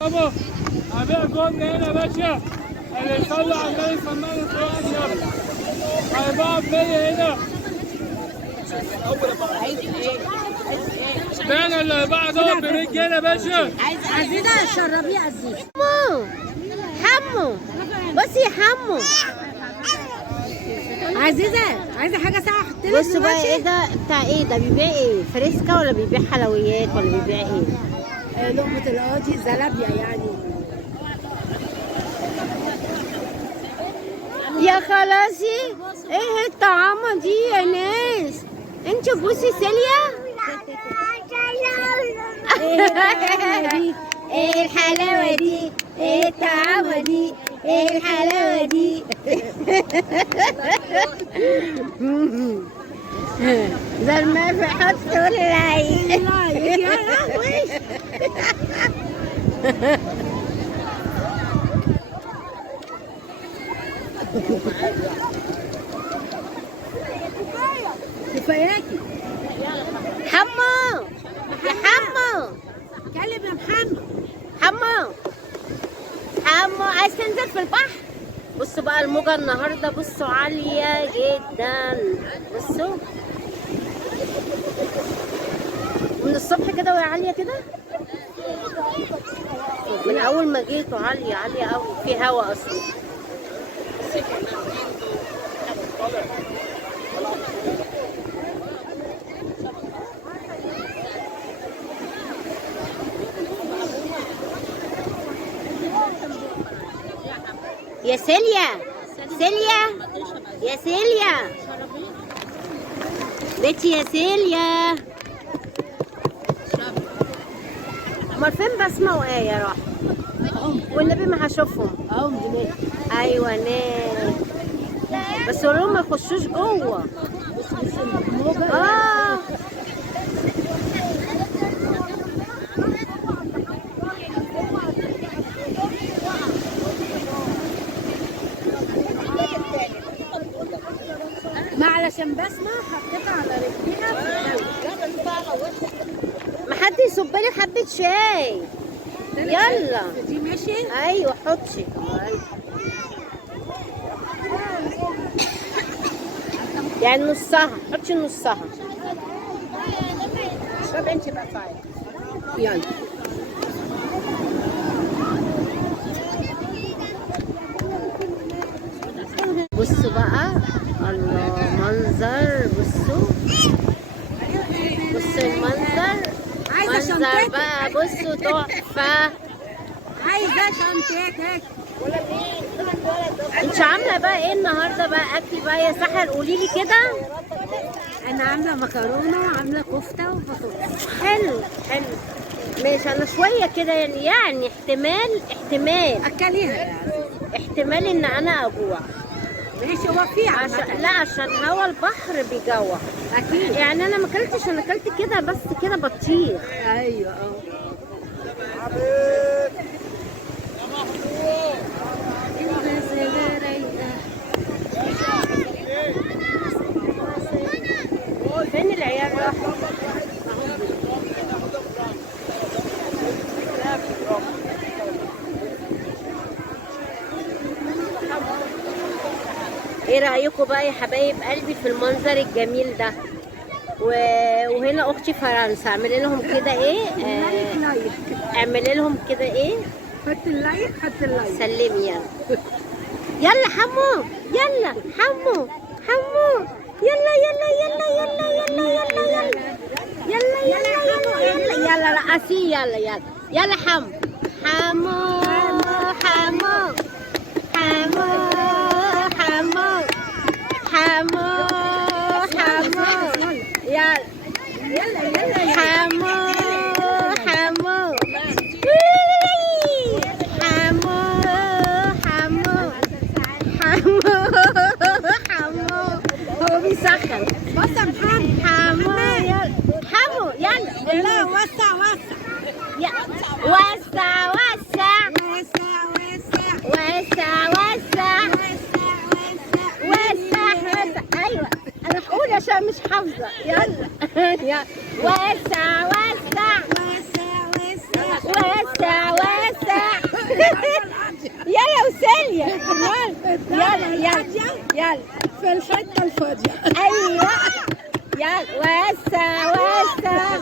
بابا هبيع جبنة هنا يا باشا، اللي يطلع على النبي سمان الصغير هيبقى بلي هنا. فين اللي هيبقى ده ب 100 جنيه يا باشا؟ عزيزة شربيه عزيزة. حمو حمو بصي يا حمو. عزيزة عايزة حاجة ساعة احط لك. بصوا بقى ايه ده بتاع ايه ده؟ بيبيع ايه؟ فريسكا ولا بيبيع حلويات ولا بيبيع ايه؟ لقمة القاضي زلابيا يعني. يا خلاصي ايه الطعامة دي يا ناس؟ انت بصي سيليا. ايه الحلاوة دي؟ ايه الطعامة دي؟ ايه الحلاوة دي؟ ده الماء حط طول العين. يا لهوي. كفاياكي. حمو يا حمو. كلم يا محمد. حمو عايز تنزل في البحر؟ بصوا بقى الموجة النهاردة بصوا عالية جدا. بصوا من الصبح كده وهي عالية كده، من أول ما جيتوا عالية عالية أوي، في هوا أصلا. يا سيليا يا سيليا بنتي يا سيليا. امال فين بسمة وآية راح؟ والنبي ما هشوفهم. هناك. ايوه هناك، بس قولوا ما يخشوش جوه. بص الموجة. ما علشان بسمة حطيتها على رجليها. ما حد يصب لي حبة شاي. يلا دي ماشي. ايوه حطي. يعني نصها، حطي نصها. شرب انت بقى فايق. يلا. بصوا بقى الله منظر. بصوا المنظر. عايزة منظر شنطتك. بقى بصوا تحفة. عايزة شنطتك. انت عاملة بقى ايه النهاردة بقى اكل بقى يا سحر؟ قولي لي كده. انا عاملة مكرونة وعاملة كفتة وبطاطس. حلو ماشي. انا شوية كده يعني احتمال اكليها يا عزيزي. احتمال ان انا اجوع. ماشي. هو في عشان هوا البحر بيجوع اكيد. يعني. انا ما اكلتش، انا اكلت كده بس كده بطيخ. ايوه فين العيال راحوا؟ ايه رأيكم بقى يا حبايب قلبي في المنظر الجميل ده؟ وهنا اختي فرنسا. اعملي لهم كده ايه؟ اعملي لهم كده ايه؟ حط اللايك. سلمي يلا حمو. يلا حمو يلا رقصي. يلا حمو هو بيسخن. بص يا محمد. حمو يلا لا وسع. وسع مش حافظة. يلا يلا. وسع وسع وسع وسع. يلا وسالية. يلا يلا يلا في الحتة الفاضية. ايوه يلا وسع وسع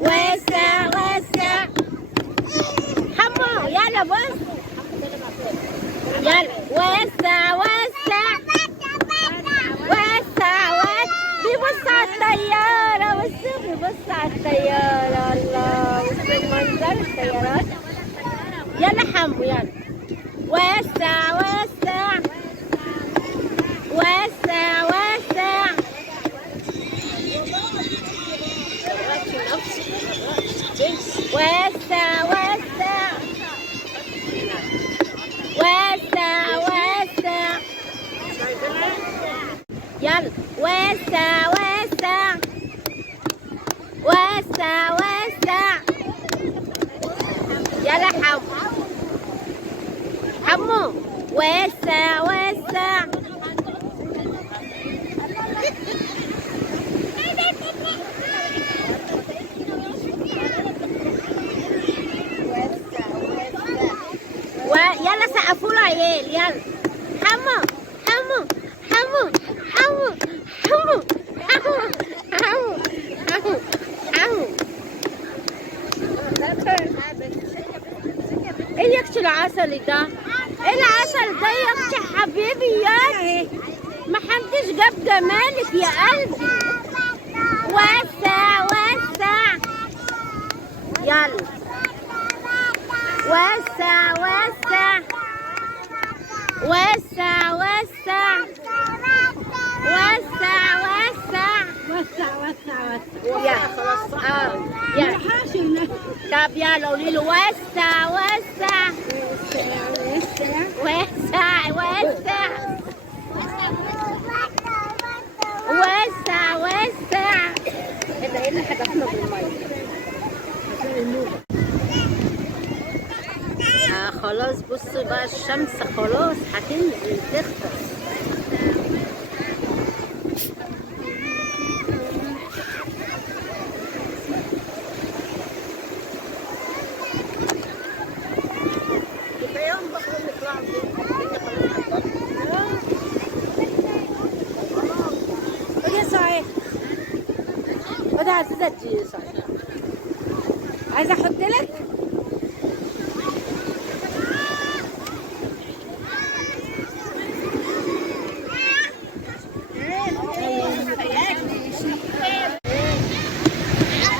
وسع وسع. حمو يلا بص. يلا وسع وسع وسع وسع. بيبص على الطيارة. بص بيبص على الطيارة. الله بص المنظر الطيارات. يلا حمو يلا. وسع وسع وسع وسع. وسع وسع وسع وسع. يلا وسع وسع وسع وسع. يلا حمو حمو. وسع وسع. يلا سقفوا له عيال. يلا حمو حمو حمو حمو حمو حمو حمو حمو حمو. ايه يا اختي العسل ده؟ ايه العسل ده يا اختي حبيبي؟ يا ما حدش جاب جمالك يا قلبي. وسع وسع. يلا وسع وسع وسع وسع وسع وسع. وسع وسع يلا خلاص. يلا طب يلا قولي له وسع وسع وسع وسع وسع وسع. ايه ده حدفنا بالميه. خلاص بصوا بقى الشمس خلاص هتنزل تخلص. وده عزيزة تجي صحيح. عايزة احط لك؟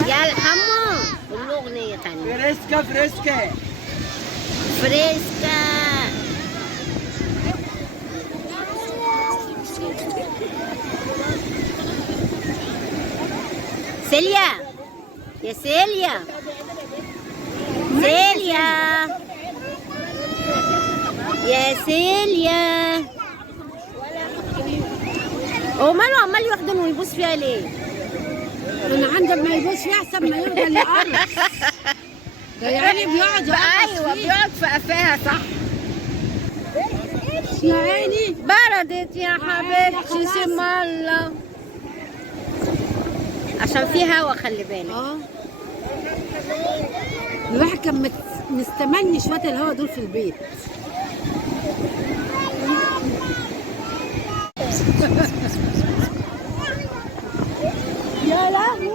يا حمو قول له اغنية ثانية. فريسكا فريسكا فريسكا. سيليا يا سيليا سيليا يا سيليا. هو ماله عمال يحضن ويبوس فيها ليه؟ انا عندي ما يبوس فيها احسن ما يرضى اللي قرص. ده يعني بيقعد ايوه بيقعد في قفاها صح. يا عيني بردت يا حبيبتي سم الله. عشان في هوا خلي بالك. الواحد كان مستمني شويه الهوا دول في البيت. يا لهوي.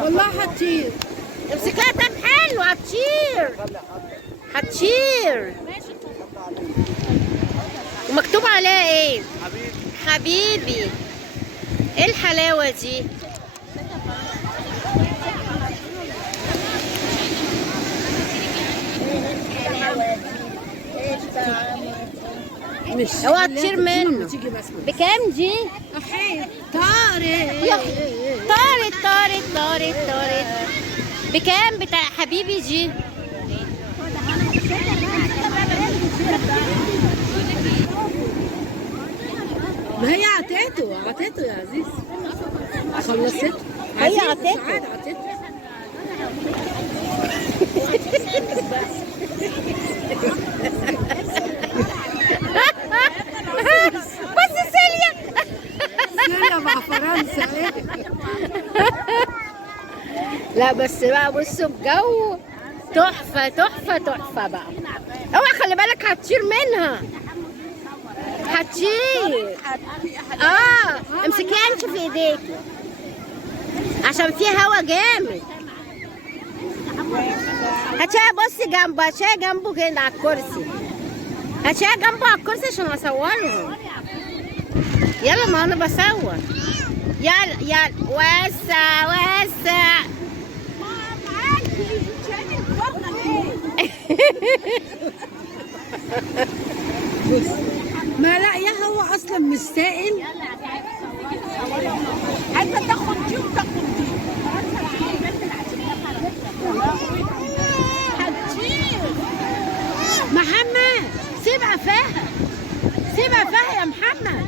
والله هتطير. امسكها طب حلو هتطير هتطير. ومكتوب عليها ايه؟ حبيبي. ايه الحلاوة دي؟ مش اوعى تطير منه. بكام دي؟ طارت طارت طارت طارت طارت. بكام بتاع حبيبي دي؟ ما هي عطيته. عطيته يا عزيز. خلصته. هي عطيته. سعاد عطيته. بس سيليا سيليا مع فرنسا ايه؟ لا بس بقى بصوا الجو تحفة تحفة تحفة بقى. اوعى خلي بالك هتطير منها، هتطير. امسكيها انت في ايديكي عشان فيها هوا جامد. هاتيها بصي جنبه، هاتيها جنبه كده على الكرسي، هاتيها جنبه على الكرسي عشان اصورهم. يلا ما انا بصور. يلا يلا وسع وسع. ما لا يا هو اصلا مش سائل. عايزه تاخد دي وتاخد دي. محمد سيبها فيها، سيبها فيها يا محمد.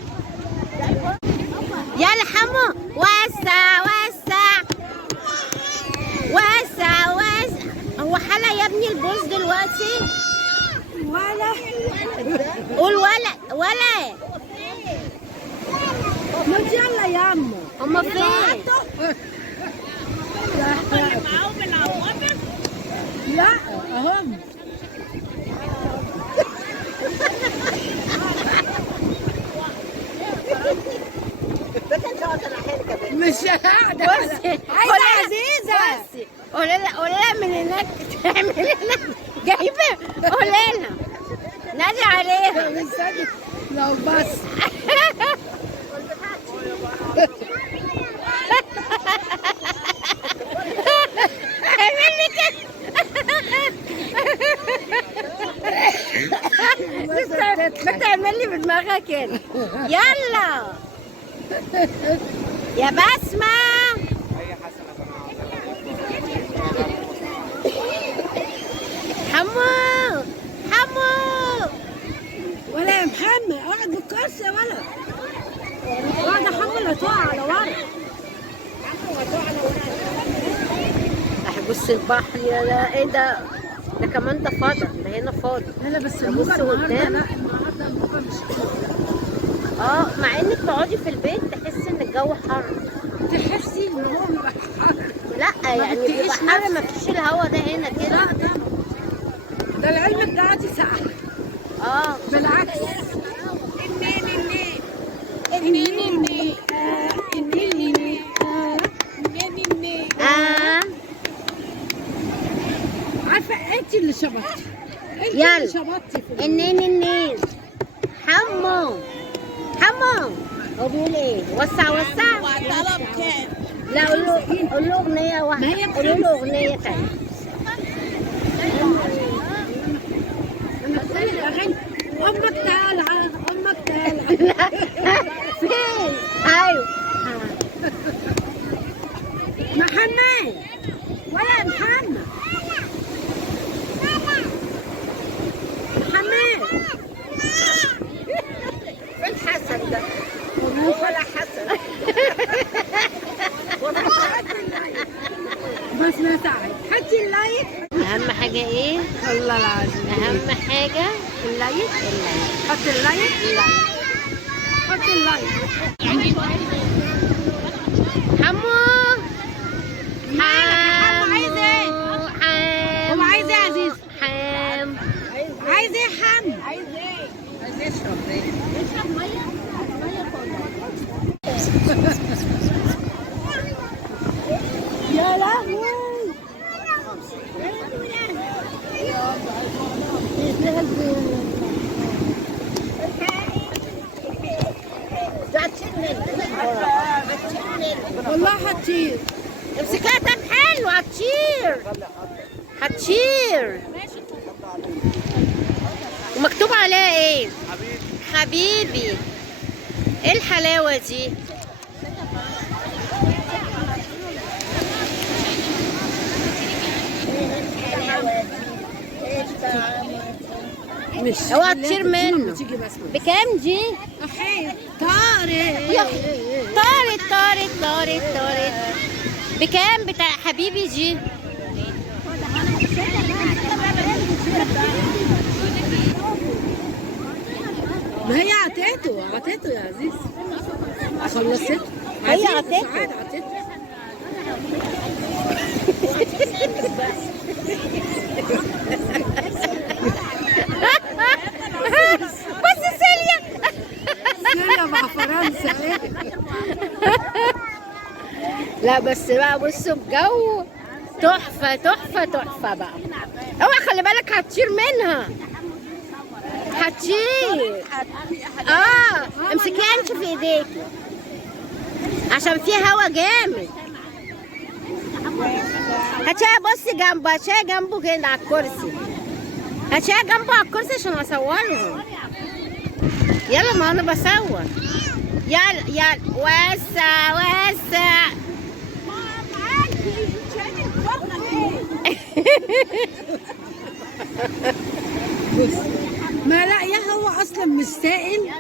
يلا حمو وسع وسع وسع وسع. هو حلا يا ابني البوز دلوقتي؟ ولا قول ولا ولا. ما يلا يا عمو. هما فين؟ لا اهم. مش قاعدة. بصي عايزة عزيزة. بصي قولي لها من هناك تعمل لنا جايبه. قولي لها نادي عليها. لو بس اعمل لي كده. بتعمل لي بدماغها كده. يلا يا بسمة. حمو حمو. ولا يا محمد اقعد بالكرسي ولا اقعد احمل هتقع على ورا. بص البحر يا لا ايه ده؟ ده كمان ده فاضي، ده هنا فاضي. لا بس بص النهارده قدام. لا النهارده الموجة مش مع انك تقعدي في البيت تحسي ان الجو حر. تحسي ان هو بيبقى حر. لا يعني بتقيش بيبقى حر، ما فيش الهوا ده هنا كده. لا ده العلم قاعد يسقع. بالعكس. عارفه انت اللي شبطتي. انت يلا. اللي شبطتي في النين حمو حمو. هو بيقول ايه؟ وسع وسع. طلب كام؟ لا قول له اغنيه واحده. قول له اغنيه ثانيه. انا بقول الاغاني. امك طالعه امك طالعه. فين؟ ايوه محمد ولا محمد. محمد فين حسن ده؟ ولا حسن. بس ما تعب. حطي اللايك. اهم حاجه ايه؟ والله العظيم اهم حاجه اللايك. حطي اللايك. حطي اللايك. حمو عايز ايه؟ حام. هو عايز ايه يا عزيز؟ حام. عايز ايه يا حم؟ عايز ايه؟ عايز يشرب ايه؟ اشرب ميه؟ ميه يا لهوي. والله هتطير. امسكها طب حلو. هتطير هتطير. ومكتوب عليها ايه؟ حبيبي. ايه الحلاوه دي؟ مش اوعى تشير لما منه. تيجي بس بكام دي؟ احي طارق يا أخي، طارت. بكام بتاع حبيبي جي؟ ما هي عطيته يا عزيز. خلصته. هي عزيز، عطيته. سعاد عطيته. بص سيليا. سوريا مع فرنسا ايه؟ لا بس بقى بصوا الجو تحفة بقى. اوعى خلي بالك هتطير منها. هتطير. امسكيها انت في ايديك عشان فيها هوا جامد. هاتيها بصي جنبه، هاتيها جنبه كده على الكرسي. هاتيها جنبه على الكرسي عشان اصورهم. يلا ما انا بصور. يلا وسع. بص ما لا يا هو اصلا مش سائل